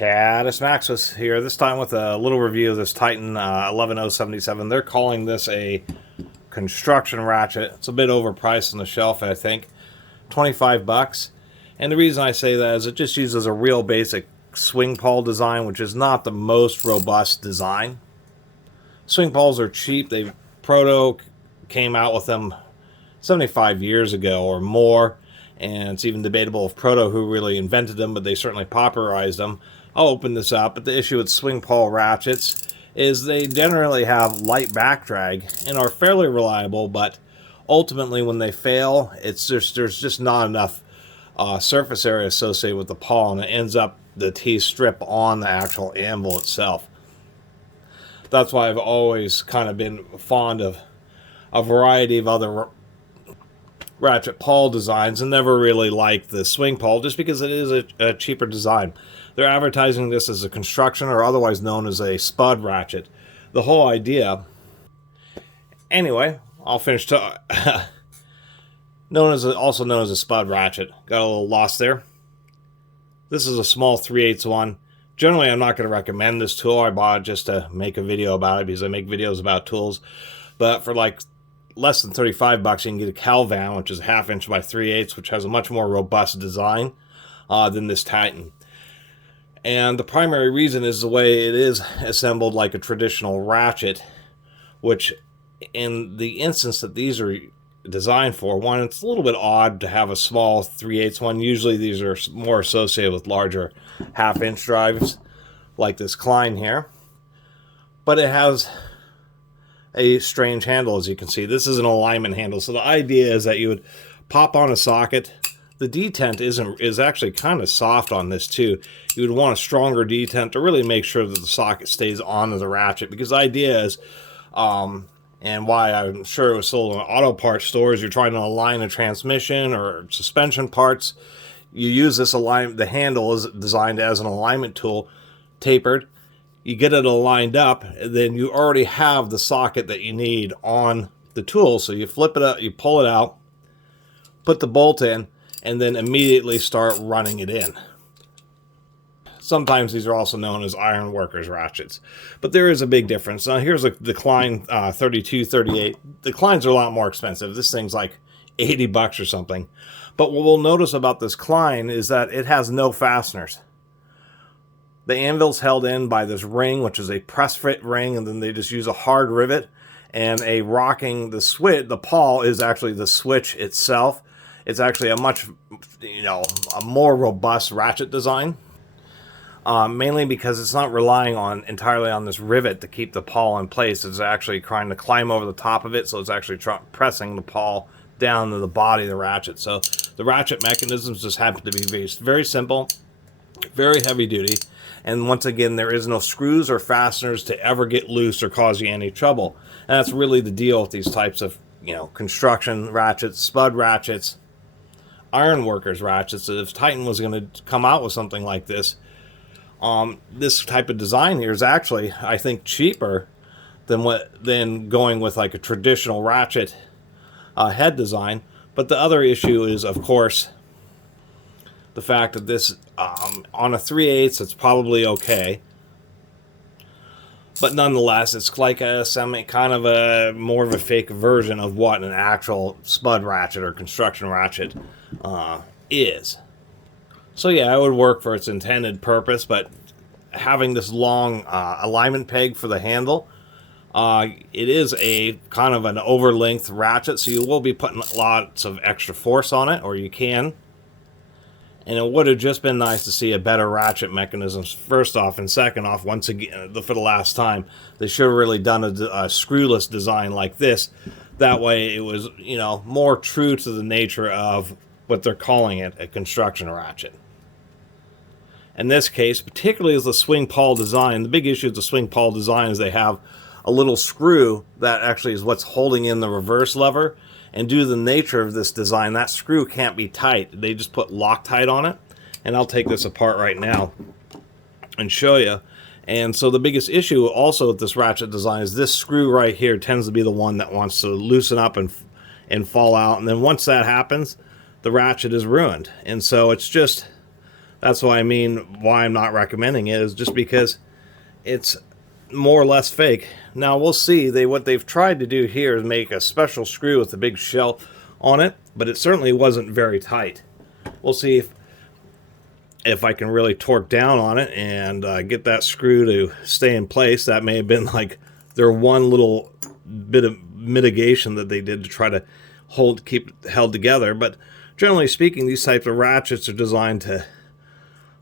Catus Maximus here, this time with a little review of this Titan 11077. They're calling this a construction ratchet. It's a bit overpriced on the shelf, I think. 25 bucks. And the reason I say that is it just uses a real basic swing pawl design, which is not the most robust design. Swing pawls are cheap. Proto came out with them 75 years ago or more. And it's even debatable if Proto who really invented them, but they certainly popularized them. I'll open this up, but the issue with swing pawl ratchets is they generally have light back drag and are fairly reliable, but ultimately when they fail, there's just not enough surface area associated with the pawl, and it ends up the teeth strip on the actual anvil itself. That's why I've always kind of been fond of a variety of other ratchet pawl designs and never really liked the swing pawl just because it is a cheaper design. They're advertising this as a construction or otherwise known as a Spud ratchet. The whole idea, anyway, I'll finish also known as a Spud ratchet. Got a little lost there. This is a small 3/8 one. Generally, I'm not going to recommend this tool. I bought it just to make a video about it because I make videos about tools. But for like less than 35 bucks, you can get a Calvan, which is a 1/2 inch by 3/8, which has a much more robust design than this Titan. And the primary reason is the way it is assembled like a traditional ratchet, which in the instance that these are designed for, one, it's a little bit odd to have a small 3/8 one. Usually these are more associated with larger 1/2 inch drives like this Klein here. But it has a strange handle, as you can see. This is an alignment handle. So the idea is that you would pop on a socket. The detent is actually kind of soft on this too. You would want a stronger detent to really make sure that the socket stays on the ratchet, because the idea is, and why I'm sure it was sold in auto parts stores, you're trying to align a transmission or suspension parts. You use this alignment. The handle is designed as an alignment tool, tapered. You get it aligned up, and then you already have the socket that you need on the tool. So you flip it up, you pull it out, put the bolt in, and then immediately start running it in. Sometimes these are also known as iron workers ratchets, but there is a big difference. Now here's the Klein 3238. The Kleins are a lot more expensive. This thing's like 80 bucks or something. But what we'll notice about this Klein is that it has no fasteners. The anvil's held in by this ring, which is a press fit ring, and then they just use a hard rivet and a rocking. The switch, the pawl is actually the switch itself. It's actually a much, a more robust ratchet design. Mainly because it's not relying entirely on this rivet to keep the pawl in place. It's actually trying to climb over the top of it, so it's actually pressing the pawl down to the body of the ratchet. So the ratchet mechanisms just happen to be very, very simple, very heavy duty, and once again, there is no screws or fasteners to ever get loose or cause you any trouble. And that's really the deal with these types of, construction ratchets, Spud ratchets, iron workers ratchets. If Titan was going to come out with something like this type of design here is actually, I think, cheaper than going with like a traditional ratchet head design. But the other issue is, of course, the fact that this on a 3/8 it's probably okay, but nonetheless it's like kind of a more of a fake version of what an actual Spud ratchet or construction ratchet is. So yeah, it would work for its intended purpose, but having this long alignment peg for the handle, it is a kind of an over-length ratchet, so you will be putting lots of extra force on it, or you can. And it would have just been nice to see a better ratchet mechanism, first off, and second off, once again, for the last time, they should have really done a screwless design like this. That way it was, more true to the nature of what they're calling it, a construction ratchet. In this case, particularly as the swing pawl design, the big issue with the swing pawl design is they have a little screw that actually is what's holding in the reverse lever. And due to the nature of this design, that screw can't be tight. They just put Loctite on it. And I'll take this apart right now and show you. And so the biggest issue also with this ratchet design is this screw right here tends to be the one that wants to loosen up and fall out. And then once that happens, the ratchet is ruined. And so it's just That's why why I'm not recommending it is just because it's more or less fake. Now we'll see. What they've tried to do here is make a special screw with a big shell on it, but it certainly wasn't very tight. We'll see if I can really torque down on it and get that screw to stay in place. That may have been like their one little bit of mitigation that they did to try to keep it held together. But generally speaking, these types of ratchets are designed to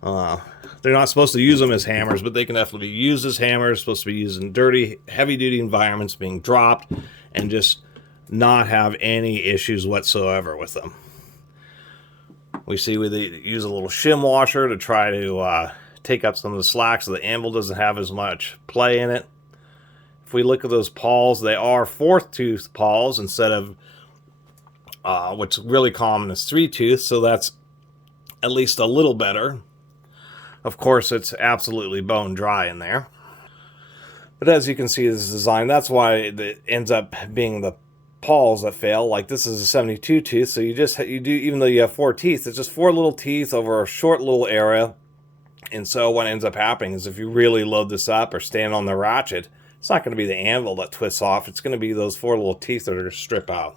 they're not supposed to use them as hammers, but they can definitely be used as hammers. Supposed to be used in dirty, heavy-duty environments, being dropped, and just not have any issues whatsoever with them. We see they use a little shim washer to try to take up some of the slack so the anvil doesn't have as much play in it. If we look at those pawls, they are 4-tooth pawls instead of what's really common is 3-tooth, so that's at least a little better. Of course, it's absolutely bone dry in there. But as you can see, this design, that's why it ends up being the pawls that fail. Like this is a 72 tooth, so you do, even though you have 4 teeth, it's just 4 little teeth over a short little area. And so what ends up happening is if you really load this up or stand on the ratchet, it's not going to be the anvil that twists off. It's going to be those 4 little teeth that are going to strip out.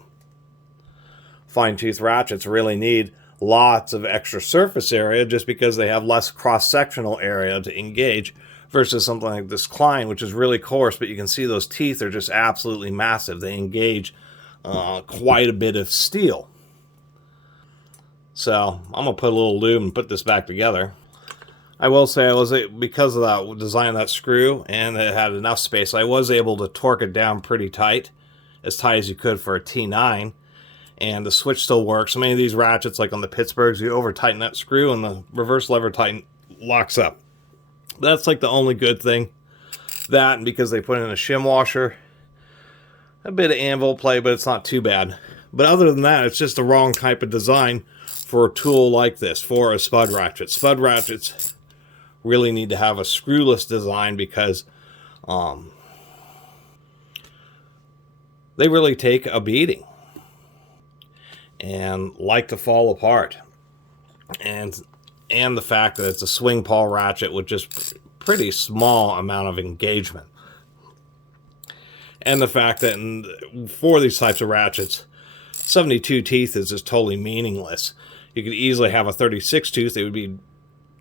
Fine tooth ratchets really need lots of extra surface area just because they have less cross-sectional area to engage versus something like this Klein, which is really coarse, but you can see those teeth are just absolutely massive. They engage quite a bit of steel. So I'm going to put a little lube and put this back together. I will say because of that design of that screw and it had enough space, I was able to torque it down pretty tight as you could for a T9. And the switch still works. So many of these ratchets, like on the Pittsburghs, you over tighten that screw and the reverse lever locks up. That's like the only good thing. That, and because they put in a shim washer, a bit of anvil play, but it's not too bad. But other than that, it's just the wrong type of design for a tool like this, for a Spud ratchet. Spud ratchets really need to have a screwless design because they really take a beating and like to fall apart. And the fact that it's a swing pawl ratchet with just pretty small amount of engagement. And the fact that for these types of ratchets, 72 teeth is just totally meaningless. You could easily have a 36 tooth, it would be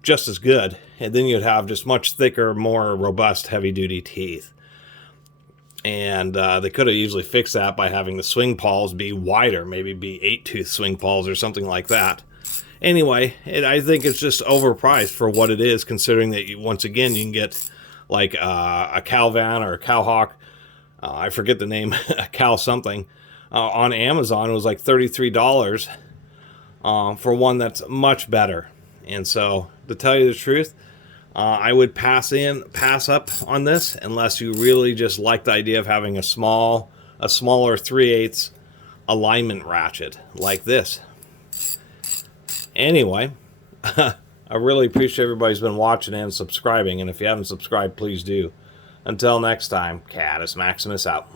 just as good. And then you'd have just much thicker, more robust, heavy-duty teeth. And they could have easily fixed that by having the swing pawls be wider, maybe be 8-tooth swing pawls or something like that. Anyway, I think it's just overpriced for what it is, considering that once again you can get like a Calvan or a Cowhawk, I forget the name, a Cal something, on Amazon. It was like $33 for one that's much better. And so, to tell you the truth, I would pass up on this unless you really just like the idea of having a smaller 3/8 alignment ratchet like this. Anyway, I really appreciate everybody's been watching and subscribing, and if you haven't subscribed, please do. Until next time, Catus Maximus out.